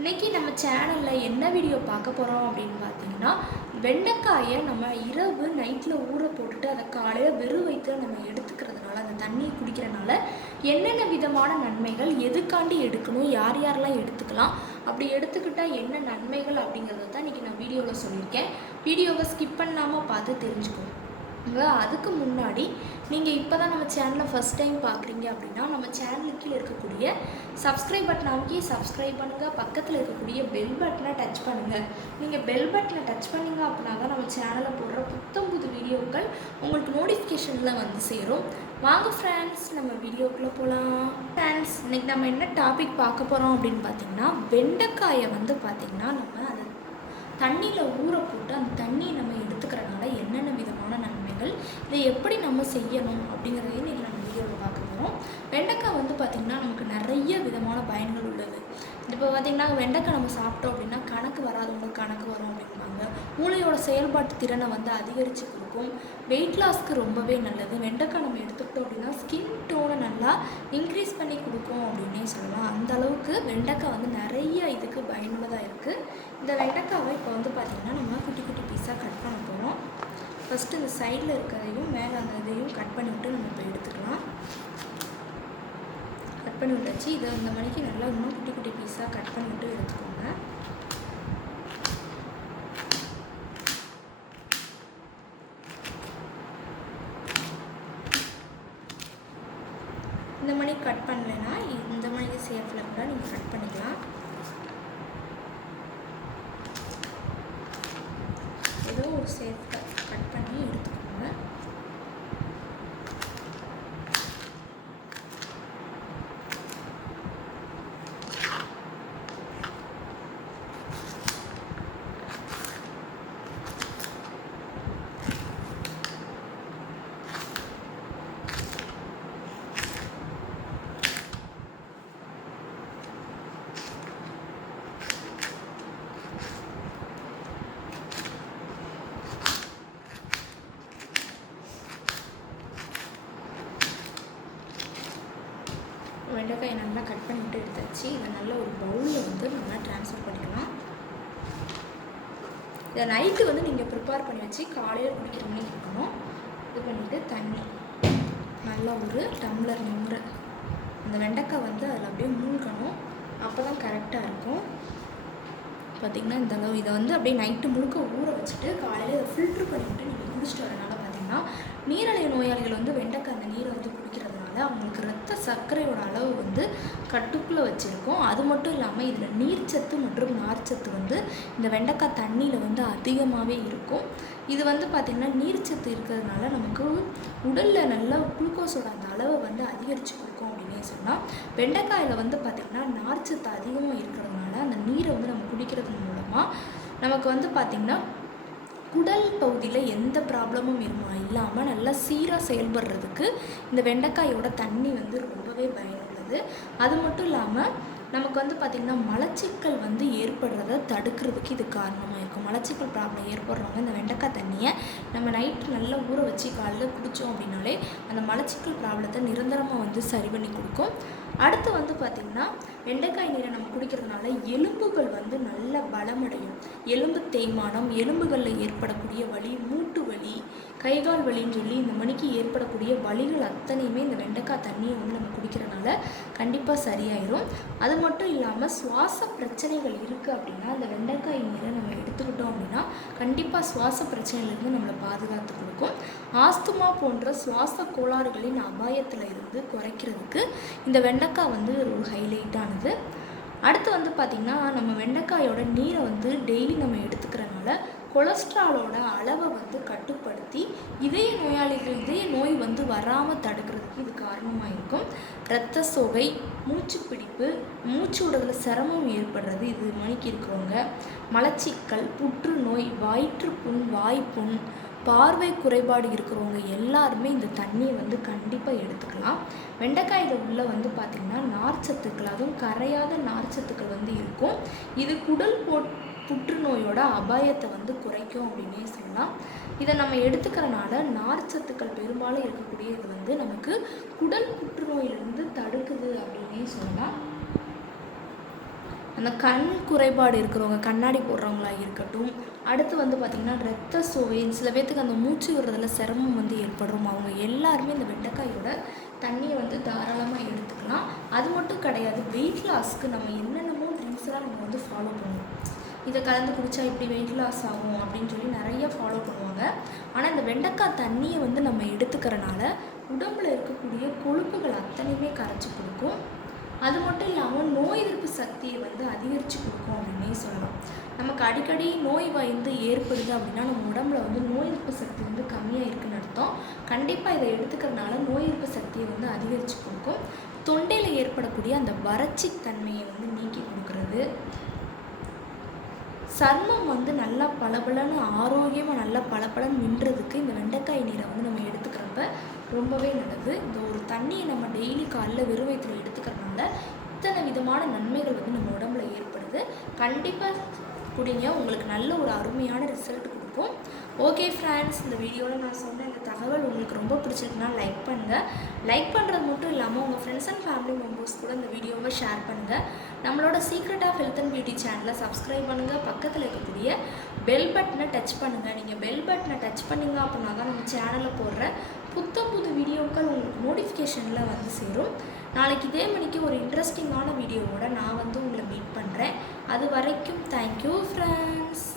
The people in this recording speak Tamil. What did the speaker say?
இன்றைக்கி நம்ம சேனலில் என்ன வீடியோ பார்க்க போகிறோம் அப்படின்னு பார்த்தீங்கன்னா, வெண்டைக்காயை நம்ம இரவு நைட்டில் ஊற போட்டுட்டு அதை காலையில் வெறும் வயிற்றில் நம்ம எடுத்துக்கிறதுனால, அந்த தண்ணியை குடிக்கிறனால என்னென்ன விதமான நன்மைகள், எதுக்காண்டி எடுக்கணும், யார் யாரெல்லாம் எடுத்துக்கலாம், அப்படி எடுத்துக்கிட்டால் என்ன நன்மைகள் அப்படிங்கிறத தான் இன்றைக்கி நான் வீடியோவில் சொல்லியிருக்கேன். வீடியோவை ஸ்கிப் பண்ணாமல் பார்த்து தெரிஞ்சுக்கோங்க. அதுக்கு முன்னாடி நீங்கள் இப்போ தான் நம்ம சேனலை ஃபஸ்ட் டைம் பார்க்குறீங்க அப்படின்னா, நம்ம சேனலுக்கு கீழே இருக்கக்கூடிய சப்ஸ்கிரைப் பட்டன் அமைக்கி சப்ஸ்கிரைப் பண்ணுங்கள். பக்கத்தில் இருக்கக்கூடிய பெல் பட்டனை டச் பண்ணுங்கள். நீங்கள் பெல் பட்டனை டச் பண்ணிங்க அப்படின்னா தான் நம்ம சேனலில் போடுற புது வீடியோக்கள் உங்களுக்கு நோட்டிஃபிகேஷனில் வந்து சேரும். வாங்க ஃப்ரெண்ட்ஸ், நம்ம வீடியோக்குள்ளே போகலாம். ஃப்ரெண்ட்ஸ், இன்றைக்கி நம்ம என்ன டாபிக் பார்க்க போகிறோம் அப்படின்னு பார்த்தீங்கன்னா, வெண்டைக்காயை வந்து பார்த்திங்கன்னா நம்ம அதை தண்ணியில் ஊற போட்டு அந்த தண்ணியை நம்ம எடுத்துக்கிறனால என்னென்ன விதமான நன்மைகள், இதை எப்படி நம்ம செய்யணும் அப்படிங்கிறதையும் இன்றைக்கி நம்ம வீடியோவில் பார்க்க போகிறோம். வெண்டைக்காய் வந்து பார்த்திங்கன்னா நமக்கு நிறைய விதமான பயன்கள் உள்ளது. இப்போ பார்த்திங்கன்னா வெண்டைக்காய் நம்ம சாப்பிட்டோம் அப்படின்னா கணக்கு வராதவங்களுக்கு கணக்கு வரும் அப்படிம்பாங்க. மூளையோட செயல்பாட்டு திறனை வந்து அதிகரித்து கொடுக்கும். வெயிட் லாஸ்க்கு ரொம்பவே நல்லது. வெண்டைக்காய் நம்ம எடுத்துக்கிட்டோம் அப்படின்னா ஸ்கின் டோனை நல்லா இன்க்ரீஸ் பண்ணி கொடுக்கும் அப்படின்னே சொல்லலாம். அந்த அளவுக்கு வெண்டைக்காய் வந்து நிறைய இதுக்கு பயனுள்ளதாக இருக்குது. இந்த வெண்டைக்காவை இப்போ வந்து பார்த்திங்கன்னா நம்ம குட்டி குட்டி பீஸாக கட் பண்ண போகிறோம். ஃபஸ்ட்டு இந்த சைடில் இருக்கிறதையும் மேலே அந்த இதையும் கட் பண்ணிவிட்டு நம்ம இப்போ எடுத்துக்கலாம். கட் பண்ணி விட்டாச்சு. இதை இந்த மணிக்கு நல்லா இன்னும் குட்டி குட்டி பீஸாக கட் பண்ணிவிட்டு எடுத்துக்கோங்க. இந்த மணிக்கு கட் பண்ணலைன்னா இந்த மணிக்கு சேஃபில் கூட நீங்கள் கட் பண்ணிக்கலாம். ஏதோ ஒரு சேஃபில் கட் பண்ணி எடுத்துக்கோங்க. வெண்டைக்காயை நல்லா கட் பண்ணிவிட்டு எடுத்தாச்சு. இதை நல்ல ஒரு பவுலில் வந்து நம்ம ட்ரான்ஸ்ஃபர் பண்ணிக்கலாம். இதை நைட்டு வந்து நீங்கள் ப்ரிப்பேர் பண்ணி வச்சு காலையில் குடிக்கிற மாதிரி இருக்கணும். இது பண்ணிவிட்டு தண்ணி நல்லா ஒரு டம்ளர் நிமிர அந்த வெண்டைக்காய் வந்து அதில் அப்படியே மூழ்கணும். அப்போ தான் கரெக்டாக இருக்கும். பார்த்திங்கன்னா இந்த அளவு இதை வந்து அப்படியே நைட்டு முழுக்க ஊற வச்சுட்டு காலையில் இதை ஃபில்ட்ரு பண்ணிவிட்டு நீங்கள் குடிச்சிட்டு வரனால பார்த்திங்கன்னா நீரிழிவு நோயாளிகள் வந்து வெண்டைக்காய் அந்த நீரை வந்து குடிக்கிறதுனால அவங்களுக்கு ரத்த சர்க்கரையோட அளவு வந்து கட்டுக்குள்ளே வச்சுருக்கோம். அது மட்டும் இல்லாமல் இதில் நீர்ச்சத்து மற்றும் நார்ச்சத்து வந்து இந்த வெண்டைக்காய் தண்ணியில் வந்து அதிகமாகவே இருக்கும். இது வந்து பார்த்திங்கன்னா நீர்ச்சத்து இருக்கிறதுனால நமக்கு உடலில் நல்லா குளுக்கோஸோட அந்த அளவை வந்து அதிகரித்து கொடுக்கும் அப்படின்னே சொன்னால். வெண்டைக்காயில் வந்து பார்த்திங்கன்னா நார்ச்சத்து அதிகமாக இருக்கிறதுனால அந்த நீரை வந்து நம்ம குடிக்கிறது மூலமாக நமக்கு வந்து பார்த்திங்கன்னா குடல் பகுதியில் எந்த ப்ராப்ளமும் இல்லாமல் நல்லா சீராக செயல்படுறதுக்கு இந்த வெண்டைக்காயோட தண்ணி வந்து ரொம்பவே பயனுள்ளது. அது மட்டும் இல்லாமல் நமக்கு வந்து பார்த்திங்கன்னா மலச்சிக்கல் வந்து ஏற்படுறத தடுக்கிறதுக்கு இது காரணமாக இருக்கும். மலச்சிக்கல் ப்ராப்ளம் ஏற்படுறவங்க இந்த வெண்டைக்காய் தண்ணியை நம்ம நைட்டு நல்லா ஊற வச்சு காலையில் குடித்தோம் அப்படின்னாலே அந்த மலச்சிக்கல் ப்ராப்ளத்தை நிரந்தரமாக வந்து சரி பண்ணி கொடுக்கும். அடுத்து வந்து பார்த்திங்கன்னா வெண்டைக்காய் நீரை நம்ம குடிக்கிறதுனால எலும்புகள் வந்து நல்ல பலமடையும். எலும்பு தேய்மானம், எலும்புகளில் ஏற்படக்கூடிய வலி, மூட்டு வலி, கைகால் வலின்னு சொல்லி இந்த மணிக்கு ஏற்படக்கூடிய வலிகள் அத்தனையுமே இந்த வெண்டைக்காய் தண்ணியை வந்து நம்ம குடிக்கிறனால கண்டிப்பாக சரியாயிரும். அது மட்டும் இல்லாமல் சுவாச பிரச்சனைகள் இருக்குது அப்படின்னா அந்த வெண்டைக்காய் நீரை நம்ம எடுத்துக்கிட்டோம் அப்படின்னா கண்டிப்பாக சுவாச பிரச்சனையிலேருந்து நம்மளை பாதுகாத்து கொடுக்கும். ஆஸ்துமா போன்ற சுவாச கோளாறுகளின் அபாயத்தில் இருந்து குறைக்கிறதுக்கு இந்த வெண்டைக்காய் வந்து ஒரு ஹைலைட்டானது. அடுத்து வந்து பார்த்திங்கன்னா நம்ம வெண்டைக்காயோட நீரை வந்து டெய்லி நம்ம எடுத்துக்கிறனால கொலஸ்ட்ராலோட அளவை வந்து கட்டுப்படுத்தி இதய நோய் வந்து வராமல் தடுக்கிறதுக்கு இது காரணமாக இருக்கும். இரத்த சோகை, மூச்சு பிடிப்பு, மூச்சு விடுறதுல சிரமம் ஏற்படுறது இது மணிக்கு இருக்கிறவங்க, மலச்சிக்கல், புற்றுநோய், வயிற்றுப்புண், வாய்ப்புண், பார்வை குறைபாடு இருக்கிறவங்க எல்லாருமே இந்த தண்ணியை வந்து கண்டிப்பாக எடுத்துக்கலாம். வெண்டைக்காயில் உள்ள வந்து பார்த்திங்கன்னா நார்ச்சத்துக்கள், அதுவும் கரையாத நார்ச்சத்துக்கள் வந்து இருக்கும். இது குடல் புற்றுநோயோட அபாயத்தை வந்து குறைக்கும் அப்படின்னே சொல்லலாம். இதை நம்ம எடுத்துக்கிறனால நார்ச்சத்துக்கள் பெரும்பாலும் இருக்கக்கூடிய இது வந்து நமக்கு குடல் புற்றுநோயிலிருந்து தடுக்குது அப்படின்னே சொல்லலாம். அந்த கண் குறைபாடு இருக்கிறவங்க, கண்ணாடி போடுறவங்களா இருக்கட்டும், அடுத்து வந்து பார்த்திங்கன்னா ரத்த சோகை, சில பேர்த்துக்கு அந்த மூச்சு விடுறதுல சிரமம் வந்து ஏற்படும், அவங்க எல்லாருமே இந்த வெண்டைக்காயோட தண்ணியை வந்து தாராளமாக எடுத்துக்கலாம். அது மட்டும் கிடையாது, வெயிட் லாஸ்க்கு நம்ம என்னென்னமோ ட்ரிங்க்ஸ்லாம் நம்ம வந்து ஃபாலோ பண்ணுவோம். இதை கலந்து குடித்தா இப்படி வெயிட் லாஸ் ஆகும் அப்படின்னு சொல்லி நிறைய ஃபாலோ பண்ணுவாங்க. ஆனால் இந்த வெண்டைக்காய் தண்ணியை வந்து நம்ம எடுத்துக்கிறனால உடம்பில் இருக்கக்கூடிய கொழுப்புகள் அத்தனையுமே கரைச்சி கொடுக்கும். அது மட்டும் இல்லாமல் நோய் எதிர்ப்பு சக்தியை வந்து அதிகரித்து கொடுக்கும் அப்படின்னே சொல்லலாம். நமக்கு அடிக்கடி நோய் வந்து ஏற்படுது அப்படின்னா நம்ம உடம்புல வந்து நோய் எதிர்ப்பு சக்தி வந்து கம்மியாக இருக்குன்னு அர்த்தம். கண்டிப்பாக இதை எடுத்துக்கிறதுனால நோய் எதிர்ப்பு சக்தியை வந்து அதிகரித்து கொடுக்கும். தொண்டையில் ஏற்படக்கூடிய அந்த வறட்சி தன்மையை வந்து நீக்கி கொடுக்குறது, சர்மம் வந்து நல்லா பளபளன்னு ஆரோக்கியமாக நல்லா பளபளன்னு நின்றதுக்கு இந்த வெண்டைக்காய் நீரை வந்து நம்ம எடுத்துக்கிறப்ப ரொம்பவே நல்லது. இந்த ஒரு தண்ணியை நம்ம டெய்லி காலைல வெறும் வயிற்றில் எடுத்துக்கிறதுனால இத்தனை விதமான நன்மைகள் வந்து நம்ம உடம்புல ஏற்படுது. கண்டிப்பாக குடிங்க, உங்களுக்கு நல்ல ஒரு அருமையான ரிசல்ட் கொடுக்கும். ஓகே ஃப்ரெண்ட்ஸ், இந்த வீடியோவில் நான் சொன்ன இந்த தகவல் உங்களுக்கு ரொம்ப பிடிச்சிருக்குன்னா லைக் பண்ணுங்கள். லைக் பண்ணுறது மட்டும் இல்லாமல் உங்கள் ஃப்ரெண்ட்ஸ் அண்ட் ஃபேமிலி மெம்பர்ஸ் கூட இந்த வீடியோவை ஷேர் பண்ணுங்கள். நம்மளோட secret of health and beauty சேனலை சப்ஸ்கிரைப் பண்ணுங்கள். பக்கத்தில் இருக்கக்கூடிய பெல் பட்டனை டச் பண்ணுங்கள். நீங்கள் பெல் பட்டனை டச் பண்ணிங்க அப்படின்னா தான் நம்ம சேனலில் போடுற புது வீடியோக்கள் உங்களுக்கு நோட்டிஃபிகேஷனில் வந்து சேரும். நாளைக்கு இதே மணிக்கு ஒரு இன்ட்ரெஸ்டிங்கான வீடியோவோட நான் வந்து உங்களை மீட் பண்ணுறேன். அது வரைக்கும் தேங்க்யூ ஃப்ரெண்ட்ஸ்.